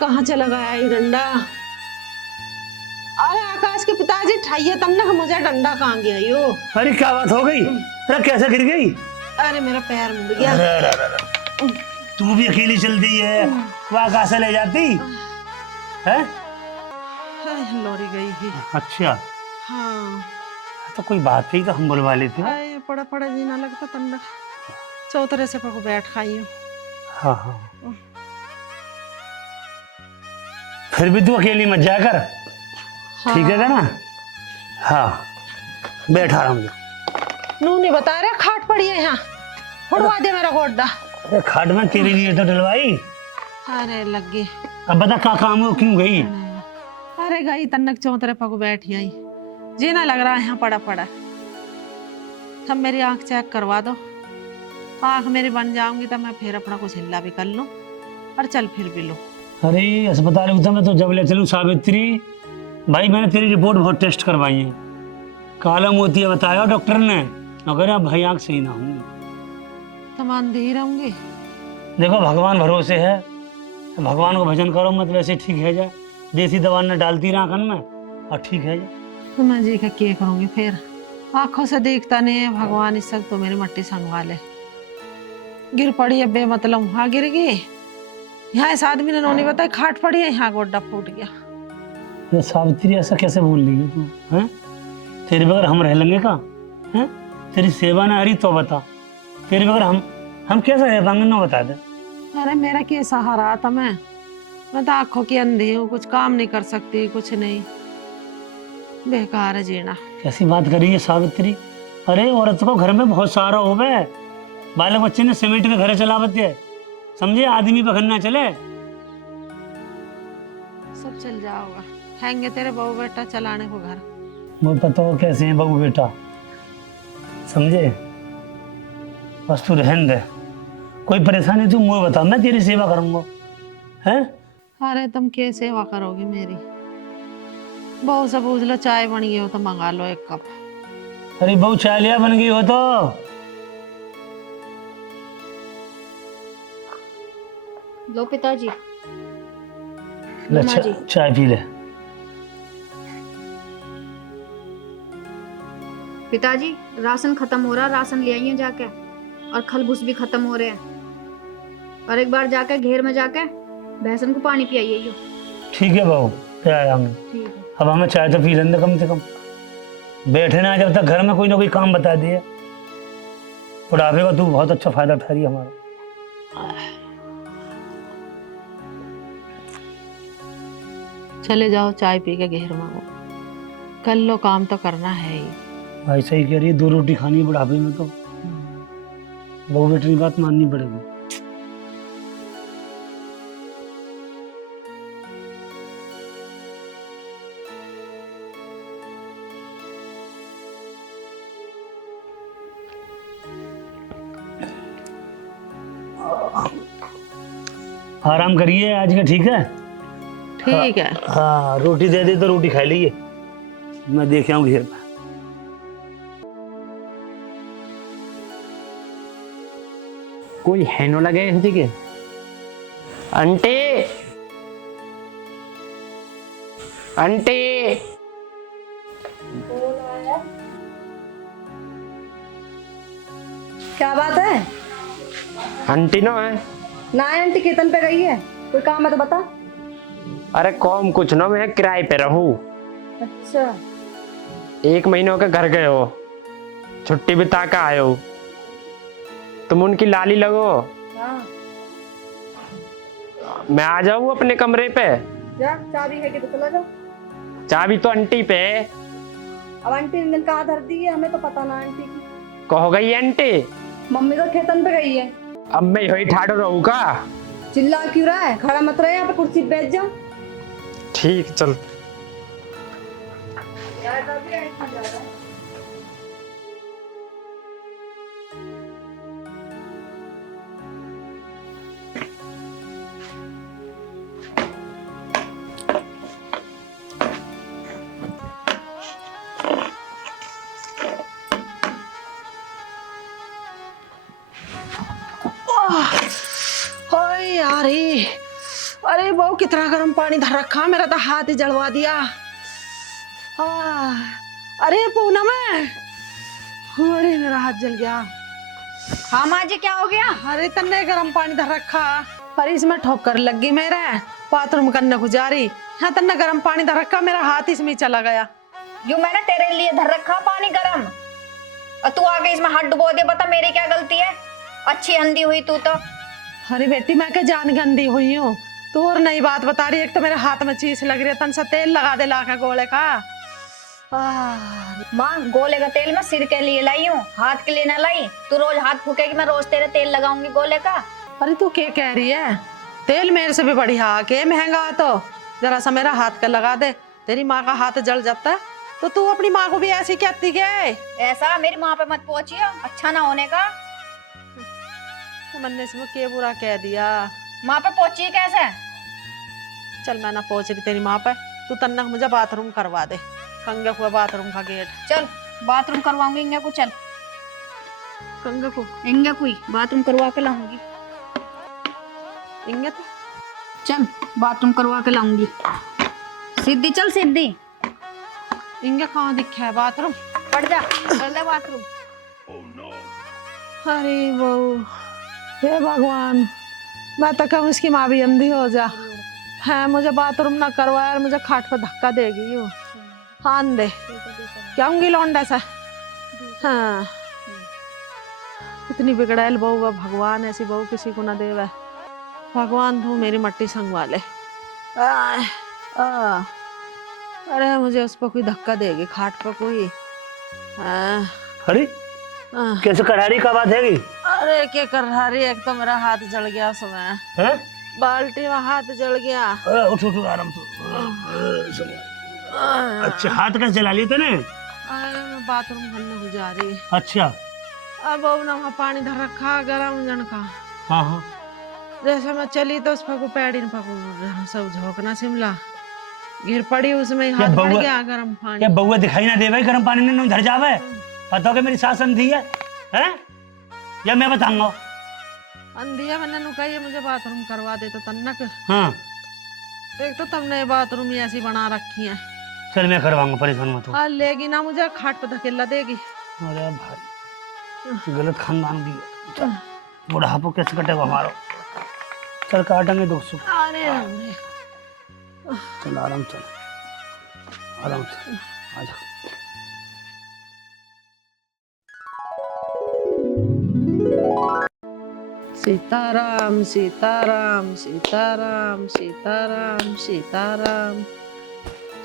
कहाँ चला गया ये डंडा? अरे आकाश के पिताजी ठाइए तब ना मुझे डंडा कहाँ गया यो? अरे क्या बात हो गई? अरे कैसे गिर गई? अरे मेरा पैर मुड़ गया। अरे तू भी अकेली चलती है, वहाँ कहाँ से ले जाती है? लौड़ी गई ही। अच्छा हाँ तो कोई बात नहीं तो हम बुलवा लेते हैं। अरे पड़ा पड़ा जी ना लगता तंडा चौतरे से पको बैठ खाइयो। हाँ हाँ फिर भी तू अकेली मत जाया कर। हाँ। ठीक है ना? हाँ बैठा आराम से। नू नहीं बता रहे खाट पड़ी है यहाँ, उड़वा दे मेरा गोड्डा। अरे खाट में तेरे लिए तो डलवाई। अरे लग गई। अब बता क्या काम हो, क्यों गई? अरे गई तन्नक चौतरे पको बैठी आई, जीना लग रहा है यहाँ पड़ा पड़ा। तब मेरी आंख चेक करवा दो, आंख मेरी बन जाऊंगी तब मैं फिर अपना कुछ हिल्ला भी कर लूं और चल फिर भी लूं। अरे अस्पताल में मैं तो जब ले चलूं सावित्री, भाई मैंने तेरी रिपोर्ट बहुत टेस्ट करवाई है, काला मोतिया बताया डॉक्टर ने, अगर आप भाई आंख सही ना होंगी तो मान दे ही रहूंगी। देखो भगवान भरोसे है, भगवान को भजन करो मत, वैसे ठीक है जाए, देसी दवा न डालती रहा कान में और ठीक है जाए। तो मैं जी का क्या करूंगी फिर, आंखों से देखता नहीं है भगवान, इस सब तो मेरी मट्टी संभाले। गिर पड़ी है बेमतलब, वहां गिर गई, यहाँ इस आदमी ने नोनी बताया खाट पड़ी है, यहाँ गोड्डा फूट गया। ये सावित्री ऐसा कैसे बोल रही है तू? हैं तेरे बगैर हम रह लेंगे का? हैं तेरी सेवा ना हरी तो बता, तेरे बगैर हम कैसे रह पाएंगे ना, बता दे। अरे मेरा क्या सहारा था, मैं तो आंखों की अंधी हूँ, कुछ काम नहीं कर सकती, कुछ नहीं, बेकार है जीना। कैसी बात कर रही है सावित्री? अरे औरत को घर में बहुत सारा हो गए, बालक बच्चे ने सीमेंट के घर चलावते है, समझे, आदमी पकड़ना चले सब चल जाओगा, हैंगे तेरे बहू बेटा चलाने को घर। वो पता हो कैसे है बहू बेटा, समझे, बस तू रहन दे, कोई परेशानी तू मुझे बता, मैं तेरी सेवा करूंगा। हैं अरे तुम क्या सेवा करोगी मेरी? बहू से पूछ लो चाय बन गई हो तो मंगा लो एक कप। अरे बहू चाय लिया बन गई हो तो लो पिताजी, ले माँ जी। चाय पी ले। पिताजी राशन खत्म हो रहा, राशन ले आइए जाके, और खलबूस भी खत्म हो रहे हैं, और एक बार जाके घेर में जाके भैंसन को पानी पियाइए यो। ठीक है बहू, पे आया हमें। ठीक है। अब हमें चाय तो पी लेंगे कम से कम, बैठे ना जब तक घर में कोई ना कोई काम बता दिए। बुढ़ापे का तू बहुत अच्छा फायदा उठा रही है हमारा। चले जाओ चाय पी के घेर मांगो, कर लो काम तो करना है ही। भाई सही कह रही है, 2 रोटी खानी है बुढ़ापे में तो, बहू बेटी की बात माननी पड़ेगी। आराम करिए आज का, ठीक है? ठीक है। हाँ रोटी दे दे तो रोटी खा लीजिए, मैं देख आऊँ घेर पे। कोई है नो लगे ठीक है? आंटी, आंटी, क्या बात है? आंटी नो है ना आंटी कीर्तन पे गई है, कोई काम है तो बता। अरे कौम कुछ ना, मैं किराए पे रहूं। अच्छा 1 महीनों के घर गए हो, छुट्टी बिता के आए हो, तुम उनकी लाली लगो। हाँ मैं आ जाऊं अपने कमरे पे? जा, चाबी है कि तो चला जाओ। चाबी तो आंटी पे। अब आंटी ने दिन कहाँ धर दी है, हमें तो पता ना आंटी की। कहो गई आंटी? मम्मी तो खेतन पे गई है। अब मैं यही ठाड़ो रहूं का? चिल्ला क्यों रहा है, खड़ा मत रहे, यहाँ पे कुर्सी पे बैठ जाओ। ठीक चल। अरे यार, अरे वो कितना गर्म पानी धर रखा, मेरा तो हाथ ही जलवा दिया। अरे पूनम है, अरे मेरा हाथ जल गया। हाँ माँ जी, क्या हो गया? अरे तन्ने गर्म पानी धर रखा, पर इसमें ठोकर लग गई। मेरा बाथरूम करने को जा रही, यहाँ तन्ने गर्म पानी धर रखा, मेरा हाथ इसमें चला गया। जो मैंने तेरे लिए धर रखा पानी गरम, और तू आगे इसमें हाथ डुबो दे। बता मेरी क्या गलती है? अच्छी अंधी हुई तू तो। अरे बेटी मैं क्या जान गंदी हुई हूँ, तू और नई बात बता रही है। एक तो मेरे हाथ में चीज लग रही है, तन सा तेल लगा दे लाके गोले का। माँ, गोले का तेल मैं सिर के लिए लाई हूँ, हाथ के लिए ना लाई। तू रोज हाथ फूकेगी, मैं रोज तेरे तेल लगाऊंगी गोले का। अरे तू क्या कह रही है? तेल मेरे से भी बढ़िया के महंगा है, तो जरा सा मेरा हाथ का लगा दे। तेरी माँ का हाथ जल जाता है तो तू अपनी माँ को भी ऐसी कहती है? ऐसा मेरी माँ पे मत पहुंचियो, अच्छा ना होने का। मैंने इसमें क्या बुरा कह दिया? माँ पे पहुंची कैसे? चल मैं ना पहुंच रही तेरी माँ पे, तू तन्नक मुझे बाथरूम करवा दे, कंगे को बाथरूम का गेट। चल बाथरूम करवाऊंगी इंगे को, चल कंगे को इंगे को बाथरूम करवा के लाऊंगी। इंगे तो चल बाथरूम करवा के लाऊंगी। सीधी चल, सीधी। इंगे कहाँ दिखा है बाथरूम? पड़ जा, कर ले बाथरूम। अरे वो, हे भगवान, मैं तो कम इसकी माँ भी अंधी हो जा है। मुझे बाथरूम ना करवाया और मुझे खाट पर धक्का देगी वो। हाँ दे क्या होंगी लौंडा सा। हाँ, इतनी बिगड़ैल बहू है, भगवान ऐसी बहू किसी को ना देवे। भगवान तू मेरी मट्टी संगवा ले। अरे मुझे उस पर कोई धक्का देगी, खाट पर कोई। अरे कैसे करारी का बात है? अरे क्या कर रहा रही, एक तो मेरा हाथ जल गया समय, बाल्टी में हाथ जल गया। उठ उठ आराम से। अच्छा हाथ का जला लिए थे ने? मैं बाथरूम करने को जा रही। अच्छा अब ना वहाँ पानी धर रखा गरम जन का। हाँ हाँ, जैसे मैं चली तो उस पर को पैर इन पर सब झोंकना शिमला गिर पड़ी, उसमें हाथ बढ़ गया गरम पानी। क्या बउआ दिखाई ना देवे गरम पानी में धर जावे? पता कि मेरी सास अंधी है, हैं? या मैं बताऊंगा? अंधी है, मैंने नु कही मुझे बाथरूम करवा दे तो तन्नक। हाँ एक तो तुमने बाथरूम ही ऐसी बना रखी है। चल मैं करवाऊंगा, परेशान मत हो। लेगी ना मुझे, खाट पे धकेला देगी। अरे भाई गलत खानदान की है। बुढ़ापो कैसे कटेगा हमारा? चल काटेंगे दुख सुख। अरे चल आराम, चल आराम से आजा। सीताराम सीताराम सीताराम सीताराम सीताराम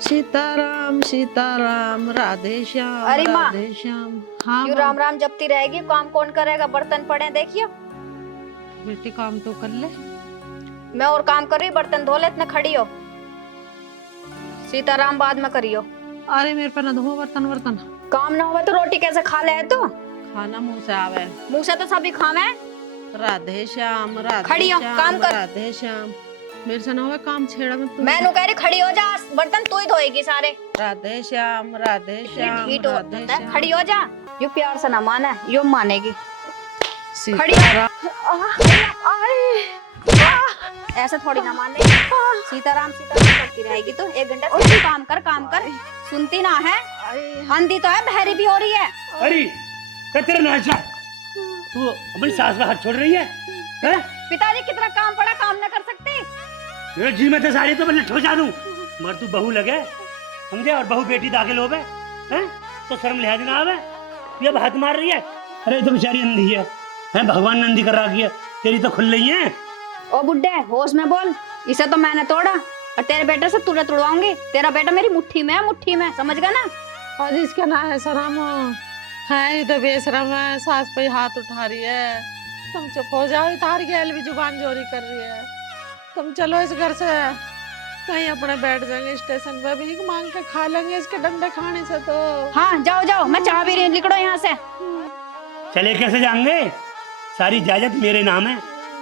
सीताराम सीताराम, राधे श्याम अरे माँ, राधे श्याम। हाँ यूं राम राम जपती रहेगी, काम कौन करेगा? बर्तन पड़े देखियो। बेटी काम तो कर ले। मैं और काम कर रही, बर्तन धो ले, इतने खड़ी हो। सीताराम बाद में करियो। अरे मेरे पर न धो बर्तन वर्तन। काम ना होवे तो रोटी कैसे खा ले तू? खाना मुंह से आवे, मुंह से तो सभी खावे। राधे श्याम राधे खड़ी हो, श्याम, काम कर। राधे श्याम। मेरे से ना हुआ काम छेड़ा में तू। मैं नु कह रही खड़ी हो जा, बर्तन तू ही धोएगी सारे। राधे श्याम राधे श्याम ढीठ राधे होता है, श्याम। खड़ी हो जा। यो प्यार से ना माने, यो मानेगी। सीताराम। ऐसे थोड़ी ना मान ले। सीताराम सीताराम करती रहेगी तो 1 घंटा से काम कर, काम कर। सुनती ना है, अंधी तो है, बहरी भी हो रही है। अरे तेरा नाचा, तू अपनी सास पे हाथ छोड़ रही है? पिताजी कितना काम पड़ा, काम ना कर सकती? मेरे जी में तो सारी तो मैं ठोसा दूं, मगर तू बहू लगे, समझे? और बहू बेटी दाखिल होवे, हैं? तो शर्म लिहाज ना आवे, ये अब हाथ मार रही है। अरे तो बेचारी अंधी है, हैं? भगवान ने अंधी कर रखी है, तेरी तो खुल रही है। ओ बुड्ढे, होश में बोल। इसे तो मैंने तोड़ा और तेरे बेटे से तुझे तुड़वाऊंगी। तेरा बेटा मेरी मुट्ठी में है, मुट्ठी में, समझ गया ना? और इसका ना है शर्म है, ये तो बेशरम है, सास पे हाथ उठा रही है। तुम चुप हो जाओ, तार गैल भी जुबान जोरी कर रही है। तुम चलो इस घर से, कहीं अपने बैठ जाएंगे स्टेशन पे, भीख मांग के खा लेंगे इसके डंडे खाने से तो। हाँ जाओ जाओ, मैं चाह भी रही हूँ, निकलो यहाँ से। चले कैसे जाएंगे? सारी इजाजत मेरे नाम है।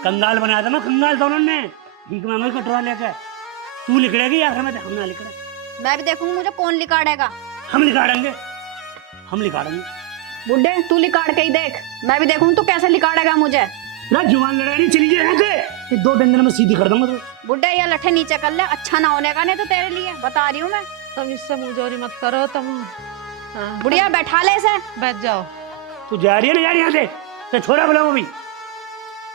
कंगाल बनाया था ना, कंगाल था उन्होंने, भीख मांगे कटोरा लेकर। तू लिखड़ेगी या हम ना लिखड़े? मैं भी देखूंगी मुझे कौन लिकाड़ेगा। हम लिखाड़ेंगे, हम लिखाड़ेंगे। बुड्ढे तू लिकाड़ के ही देख, मैं भी देखूंगी तू कैसे लिकाड़ेगा मुझे। ना जुबान लड़ाई नहीं, चली जाए यहाँ से, 2 डंडे में सीधी कर दूंगा तो। बुढ़ा या लठे नीचे कर ले, अच्छा ना होने का नहीं तो तेरे लिए बता रही हूँ मैं। तुम इससे मुंहजोरी मत करो तुम। हाँ, बुढ़िया बैठा ले इसे। बैठ जाओ। तू जा रही है ना यार यहाँ से, तो छोरा बुलाऊं अभी।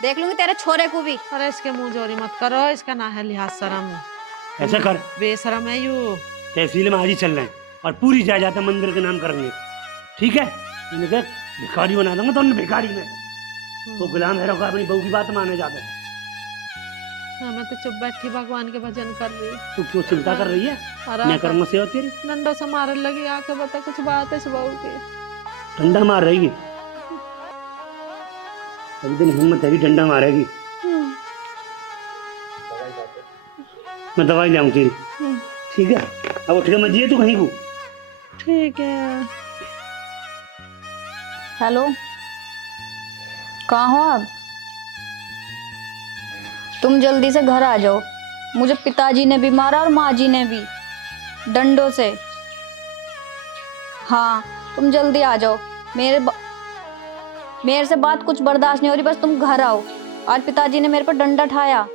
देख लूंगी तेरे छोरे को भी। अरे इसके मुंहजोरी मत करो, इसका ना है लिहाज शर्म। ऐसा कर, बेशरम है यू। तहसील में आज ही चल रहे हैं और पूरी जायदाद मंदिर के नाम करेंगे, ठीक है? मैंने कहा भिखारी बना दूंगा तो भिखारी में वो गुलाम है रखा, अपनी बहू की बात माने जाते हैं। हाँ, मैं तो चुप बैठी भगवान के भजन कर रही। तू क्यों चिंता कर रही है? अरे मैं करूंगा सेवा तेरी। डंडों से मारने लगी, आके बता कुछ बात है इस बहू की। डंडा मार रहेगी, अभी दिन हिम्मत है भी डंडा मारेगी। मैं दवाई लाऊं तेरी, ठीक है? अब उठ के मत जिए तू कहीं को। ठीक है। हेलो, कहाँ हो आप? तुम जल्दी से घर आ जाओ, मुझे पिताजी ने भी मारा और माँ जी ने भी, डंडों से। हाँ, तुम जल्दी आ जाओ। मेरे से बात कुछ बर्दाश्त नहीं हो रही, बस तुम घर आओ। आज पिताजी ने मेरे पर डंडा ठाया।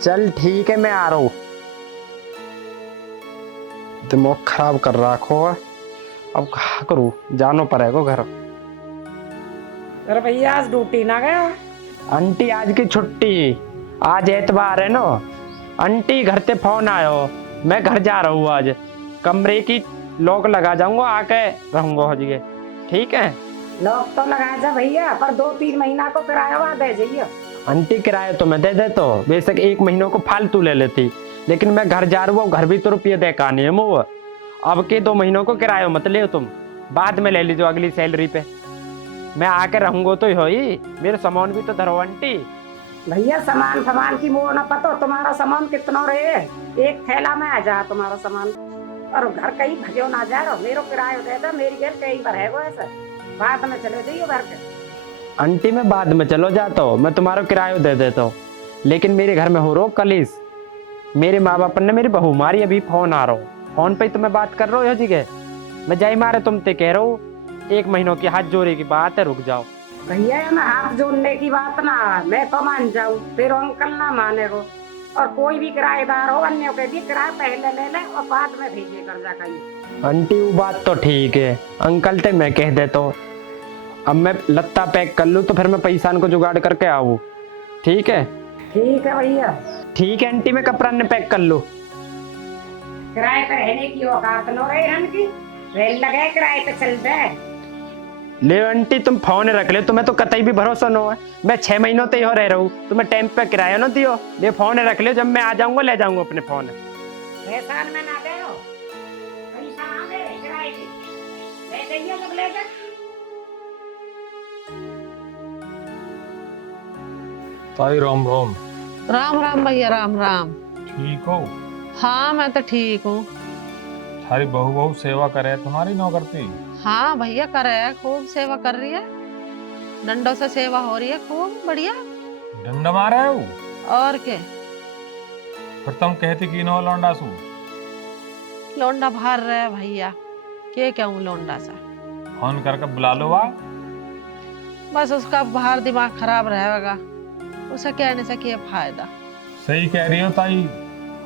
चल ठीक है, मैं आ रहा हूँ। दिमाग खराब कर रखो, अब क्या करूँ, जानो पड़ेगा घर। अरे भैया आज ड्यूटी ना गए हो? आंटी आज की छुट्टी, आज एतवार है ना। आंटी घर से फोन आयो, मैं घर जा रहा हूँ आज। कमरे की लॉक लगा जाऊंगा, आके रहूंगा हो जी, ठीक है? लॉक तो लगाया जा भैया, पर 2-3 महीना को किराया दे जाइए। आंटी किराया तो मैं दे देता हूँ, बेशक 1 महीनों को फालतू ले लेती, लेकिन मैं घर जा रहा हूँ, घर भी तो रुपये दे का नहीं है मुँह। अब के 2 महीनों को किराया मत ले तुम, बाद में ले लीजिए अगली सैलरी पे। मैं आके रहूंगा तो ही, मेरे सामान भी तो धरो आंटी। भैया सामान की मोह न पतो, तुम्हारा सामान कितना रहे, एक थैला में आ जा तुम्हारा सामान। और घर कहीं भजो ना जा रहा, मेरे किराया दे दो, मेरी घर कहीं भरेगो ऐसा, बाद में चले जाइए भर के। आंटी मैं बाद में चलो जाता हूँ, मैं तुम्हारा किराया दे देता हूँ, लेकिन मेरे घर में हो रो कलीस। मेरे माँ बाप ने मेरी बहू मारी, अभी फोन आ रहा हूँ, फोन पे तो मैं बात कर रहा हूँ जी के। मैं जाई मारे तुम ते कह रहा हूँ, 1 महीनों की हाथ जोड़े की बात है, रुक जाओ। भैया मैं हाथ जोड़ने की बात ना, मैं तो मान जाऊँ, फिर अंकल ना माने को। और कोई भी किराएदार हो, अन्यों के भी किराया पहले ले ले और बाद में भेजे कर्जा कहीं। आंटी वो बात तो ठीक है, अंकल ते मैं कह देता हूँ। अब मैं लत्ता पैक कर लूँ तो फिर मैं पैसा को जुगाड़ करके आऊँ, ठीक है? ठीक है भैया। ठीक है आंटी, मैं कपड़ा ने पैक कर लूँ। किराए पे रहने की औकात न रहे इनकी, रेल लगे किराए पे चल जाए। ले आंटी तुम फोन रख ले, तुम्हें तो कतई भी भरोसा न है। मैं 6 महीनों ते हो रह रहा हूँ, तुम्हें टाइम पे किराया न दियो। ले फोन रख ले, जब मैं आ जाऊंगा ले जाऊंगा अपने फोन। एहसान में ना दे हो, पैसा ना दे किराए की, ले जाइए जब ले जा। ताई राम राम। राम राम भैया, राम राम। ठीक हो? हाँ मैं तो ठीक हूँ। सारी बहू सेवा करे तुम्हारी नौकरती? हाँ भैया कर रहे हैं, खूब सेवा कर रही है, डंडों से सेवा हो रही है, खूब बढ़िया। डंडा मारे हो? और क्या? फिर तुम कहती कि नो लौंडा सू? लौंडा भार रहे है भैया, के क्या हूँ लौंडा सा। फोन करके बुला लो वा। बस उसका बाहर दिमाग खराब रहेगा, उसे कहने से क्या फायदा। सही कह रही हो ताई,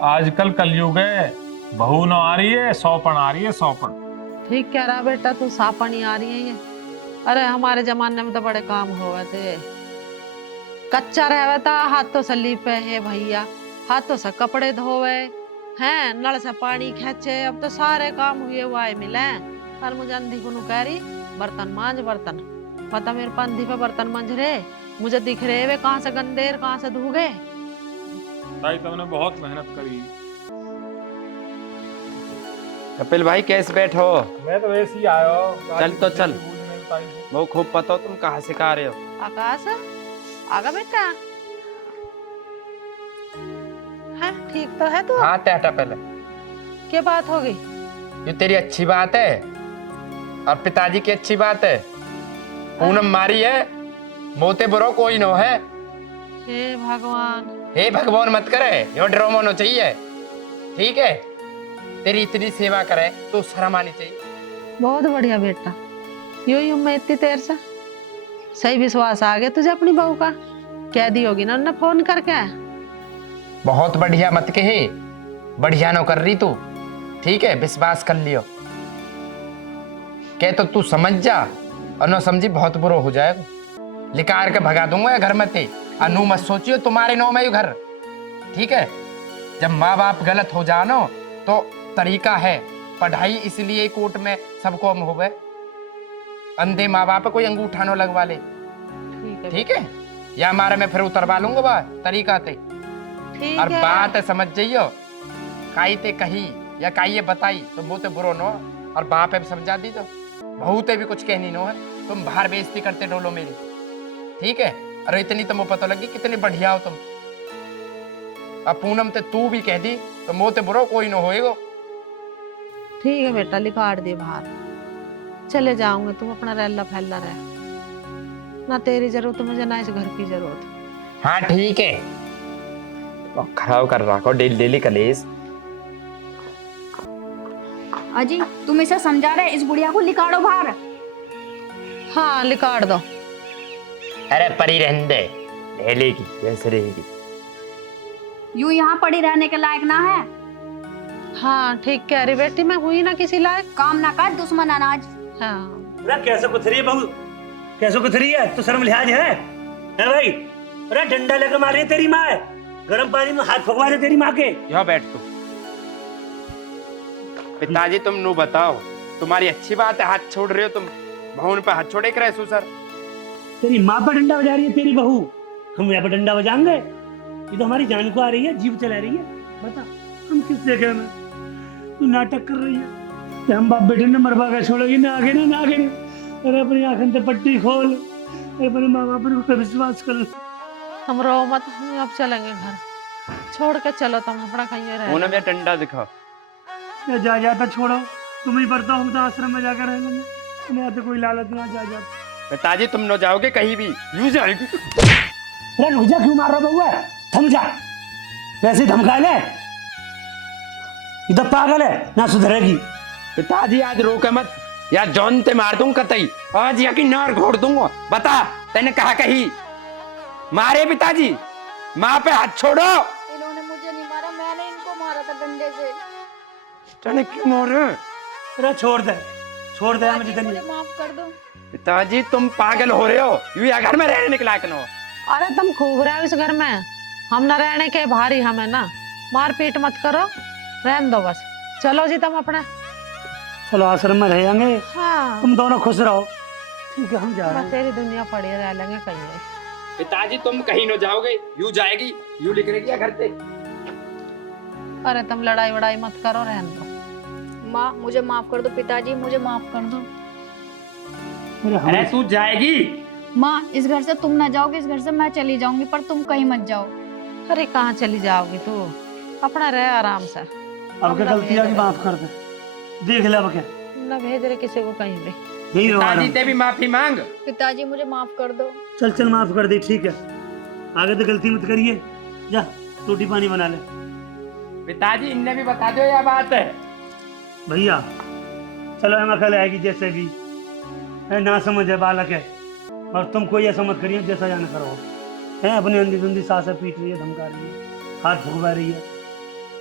आजकल कलयुग है, बहू न आ रही है, सौपन आ रही है, सौपन। ठीक कह रहा बेटा तू, सापनी आ रही है ये। अरे हमारे जमाने में तो बड़े काम हुए थे, कच्चा रहे था, हाथों से लीपे है भैया, हाथों से कपड़े धोवे हैं, नल से पानी खींचे। अब तो सारे काम हुए हुए मिले। और मुझे अंधी को कह रही बर्तन मांझ, बर्तन पता मेरे पंधी पे बर्तन मांझ रहे, मुझे दिख रहे वे कहाँ से गंदेर कहाँ से धो गए। ताई तुमने बहुत मेहनत करी। कपिल भाई कैसे बैठो? मैं तो वैसे ही आया। चल तो चल, वो खूब पता हो तुम कहाँ से आ रहे हो। आकाश आगा बेटा है, ठीक तो है तू? हाँ हटा पहले, क्या बात हो गई? ये तेरी अच्छी बात है और पिताजी की अच्छी बात है। पूनम मारी है, मोते बुरो कोई नो है। हे भगवान, हे भगवान मत करे, यो ड्रामा होना चाहिए, ठीक है? तेरी इतनी सेवा करे तो शर्म आनी चाहिए। बहुत बढ़िया बेटा, यूं मैं इतनी देर से सही विश्वास आ गया तुझे अपनी बहू का। कह दी होगी ना उन्होंने फोन करके। बहुत बढ़िया मत कहे, बढ़िया नो कर रही तू, ठीक है, विश्वास कर लियो। कह तो तू समझ जा, और न समझी बहुत बुरा हो जाएगा, लिकार के भगा दूंगा घर में ते। अनु मत सोचियो तुम्हारे नो में ये घर, ठीक है। जब माँ बाप गलत हो जानो तो तरीका है, पढ़ाई इसलिए कोर्ट में सबको हो गए, अंधे माँ बाप कोई अंगूठा नो लगवा ले, ठीक है। या हमारे में फिर उतरवा लूंगा बा तरीका ते। ठीक और है। बात समझ जाइयो, काई ते कही या काई ये बताई तो मुँह ते बुरो नो, और बाप है समझा दी तो बहू ते भी कुछ कहनी नो है, तुम बाहर बेइज्जती करते डोलो मेरी, ठीक है। अरे इतनी तो मुझे पता लगी कितनी बढ़िया हो तुम। अब पूनम ते तू भी कह दी तो मुँह ते बुरो कोई न होएगो। ठीक है बेटा, लिखाड़ दे बाहर, चले जाऊंगे, तुम अपना रैला फैला रहे, ना तेरी जरूरत मुझे ना इस घर की जरूरत। हाँ ठीक है, खराब कर रखो डेली डेली कलेश। अजी तुम इसे समझा रहे, इस बुढ़िया को निकालो बाहर। हाँ लिखाड़ दो। अरे परी रहने दे, ढेले की जैसे रहेगी। यूं यहाँ पड़ी रहने के लायक ना है। हाँ ठीक कह रही बेटी, मैं हुई ना किसी लायक। काम ना कर, दुश्मन अनाज। हाँ अरे कैसे कुथरी है बहू, कैसे कुथरी है, तो शर्म लिहाज है भाई। अरे डंडा लेकर मार रही है तेरी माँ, गर्म पानी में हाथ फंकवा रहे तेरी माँ के। यहाँ बैठ तू। पिताजी तुम नु बताओ, तुम्हारी अच्छी बात है, हाथ छोड़ रहे हो तुम, बहू पे हाथ छोड़े करे सर। तेरी माँ पर डंडा बजा रही है तेरी बहू, हम यहाँ पर डंडा बजाएंगे? ये तो हमारी जान को आ रही है, जीव चला रही है। बता हम किस जगह में, तू नाटक कर रही है कि हम बाप बेटे ने मरवा कर छोड़ेगी ना आगे ना आगे। अरे अपनी आंखन से पट्टी खोल, अपने माँ बाप पर विश्वास कर। हम रो मत, हम अब चलेंगे घर, छोड़ के चलो तुम अपना कहीं रह। उन्हें मेरा डंडा दिखाओ। जा जाता छोड़ो, तुम ही पढ़ता हूँ तो आश्रम में जाकर रह लेंगे, तुम्हें आते कोई लालच ना जा जाता। पिताजी तुम न जाओगे कहीं भी, यूं जाएगी। अरे रुक जा, क्यों मार रहा बउआ, थम जा, वैसे धमका ले, इधर पागल है ना सुधरेगी। पिताजी आज रोके मत, या जौन ते मार दूं कतई, आज या की नार घोड़ दूंगा। बता तैने कहा कही मारे पिताजी, माँ पे हाथ छोड़ो। इन्होंने मुझे नहीं मारा, मैंने इनको मारा था डंडे से। तने क्यों मारे? अरे छोड़ दे मुझे जितनी। मुझे माफ कर दो। पिताजी तुम पागल हो रहे हो, यूं या घर में रहने निकला के नो। अरे तुम खूब रहे हो इस घर में, हम न रहने के भारी हमें ना, मार पीट मत करो, रहने दो बस। चलो जी तुम अपने। चलो आश्रम में रहेंगे, हाँ तुम दोनों खुश रहो, ठीक है हम जा रहे बस हैं। तेरी दुनिया पड़ी रह लेंगे कहीं। पिताजी तुम कहीं न जाओगे, यूं जाएगी, यूं लिख रही घर पे। अरे तुम लड़ाई वड़ाई मत करो, रहने दो। माँ मुझे माफ कर दो, पिताजी मुझे माफ कर दो। अरे तू जाएगी? माँ इस घर से तुम ना जाओगे, इस घर से मैं चली जाऊंगी, पर तुम कहीं मत जाओ। अरे कहाँ चली जाओगी तू, अपना रह आराम से। अब क्या गलती आ गई, माफ कर दे, देख ले अब क्या, न भेज रहे किसी को कहीं भी। यही रहो पिताजी आराम। ते भी माफी मांग। पिताजी मुझे माफ कर दो। चल माफ कर दे, ठीक है, आगे तो गलती मत करिए, जा रोटी पानी बना ले। पिताजी इन्हें भी बता दो यह बात है। भैया चलो हम अकल आएगी, जैसे भी है ना समझ है, बालक है, और तुम कोई ऐसा मत करिए जैसा जाना करो है। अपनी अंधी धुंधी सासें पीट रही है, धमका रही है, हाथ फुकवा रही है।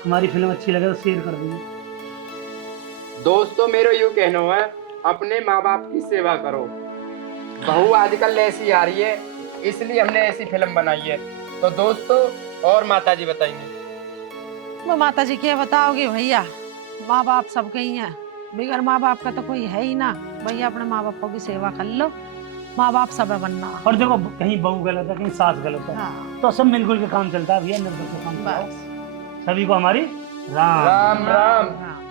हमारी फिल्म अच्छी लगे तो शेयर कर दीजिए। दोस्तों मेरा यूं कहना है, अपने माँ बाप की सेवा करो। बहू आजकल ऐसी आ रही है, इसलिए हमने ऐसी फिल्म बनाई है। तो दोस्तों और माताजी बताएंगे। वो माता जी क्या बताओगे भैया, माँ बाप सबके ही हैं, बिगर माँ बाप का तो कोई है ही ना। भैया अपने माँ बापों की सेवा कर लो, माँ बाप सब है बनना। और देखो कहीं बहू गलत है, कहीं सास गलत है, हाँ तो सब मिलजुल के काम चलता है भैया, निर्भर से काम चलाओ। बस। सभी को हमारी राम राम राम। हाँ